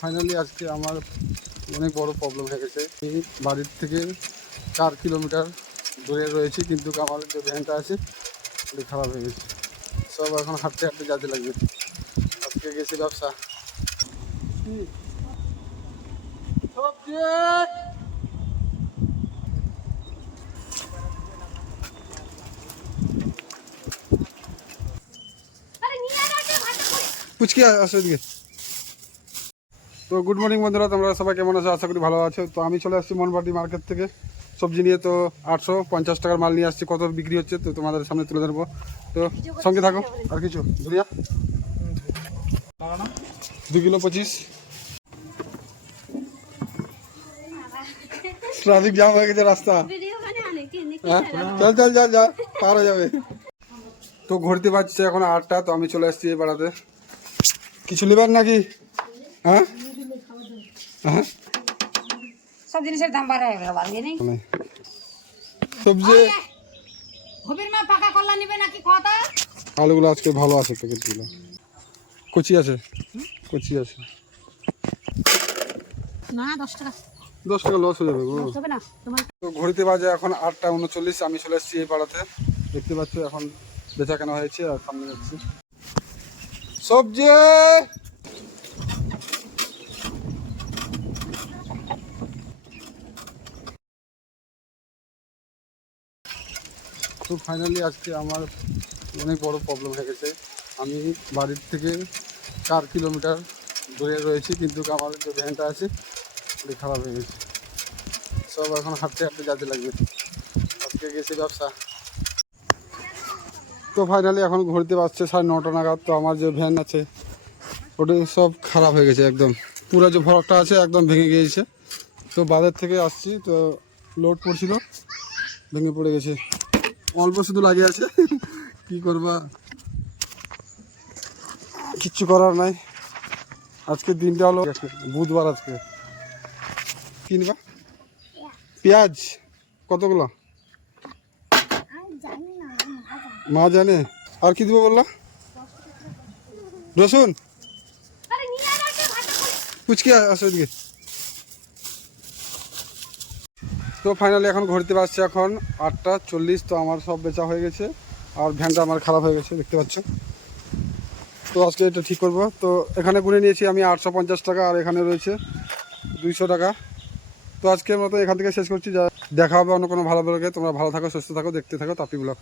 Finally আজকে আমার অনেক বড় প্রবলেম হয়ে গেছে। আমি বাড়ির থেকে 4 কিলোমিটার দূরে রয়েছি, কিন্তু আমার যে ভ্যানটা আছে ওটি খারাপ হয়ে গেছে। সব এখন হাঁটতে হাঁটতে যেতে লাগবে। আজকে গেছি ব্যবসা। পুচকি আসো এদিকে। তো গুড মর্নিং বন্ধুরা, তোমরা সবাই কেমন আছো? আশা করি ভালো আছো। তো আমি চলে আসছি মনবাটি মার্কেট থেকে সবজি নিয়ে। তো 850 টাকার মাল নিয়ে আসছি। কত বিক্রি হচ্ছে তো তোমাদের সামনে তুলে ধরবো। তো সঙ্গে থাকো। আর কিছু ধরিয়া 2 কিলো 25। ট্রাফিক জ্যাম হয়ে গেছে রাস্তা। হ্যাঁ চল চল চল যা, পার হয়ে যাবে। তো ঘুরতে পারছে এখন 8টা। তো আমি চলে আসছি এই পাড়াতে। কিছু নেবার নাকি? হ্যাঁ হ্যাঁ, সব জিনিসের দাম বাড়ে গেল। সবজি হবির মা পাকা কলা নিবে নাকি কথা? আলুগুলো আজকে ভালো আছে, প্যাকেটগুলো কচি আছে, কচি আছে না 10 টাকা। 10 টাকা লস হয়ে যাবে গো। হবে না তোমার। তো ঘড়িতে বাজে এখন 8টা 39। আমি চলে এসেছি এই পাড়াতে। দেখতে পাচ্ছ এখন বেচা কেনা হয়েছে আর সামনে যাচ্ছি। সবজি তো ফাইনালি আজকে আমার অনেক বড় প্রবলেম হয়ে গেছে। আমি বাড়ির থেকে 4 কিলোমিটার দূরে রয়েছি, কিন্তু আমার যে ভ্যানটা আছে ওটি খারাপ হয়ে গেছে। সব এখন হাঁটতে হাঁটতে যেতে লাগবে। আজকে গেছি ব্যবসা। তো ফাইনালি এখন ঘুরতে পারছে 9:30 নাগাদ। তো আমার যে ভ্যান আছে ওটা সব খারাপ হয়ে গেছে একদম। পুরো যে ভরকটা আছে একদম ভেঙে গিয়েছে। তো বাজার থেকে আসছি, তো লোড পড়ছিল, ভেঙে পড়ে গেছে। অল্প শুধু লাগে আছে। কি করবা, কিচ্ছু করার নাই। আজকে দিনটা হলো বুধবার। আজকে কিনবা পেঁয়াজ কতগুলো মা জানে। আর কি দিব বললা? রসুন। পুচকি আসো এদিকে। তো ফাইনালি এখন ঘুরতে পারছি এখন 8টা 40। তো আমার সব বেচা হয়ে গেছে আর ভ্যানটা আমার খারাপ হয়ে গেছে, দেখতে পাচ্ছ। তো আজকে এটা ঠিক করবো। তো এখানে গুনে নিয়েছি আমি 850 টাকা, আর এখানে রয়েছে 200 টাকা। তো আজকের মতো এখান থেকে শেষ করছি। যা দেখা হবে অন্য কোনো ভালো ব্লগে। তোমরা ভালো থাকো, সুস্থ থাকো, দেখতে থাকো তাপি ব্লগ।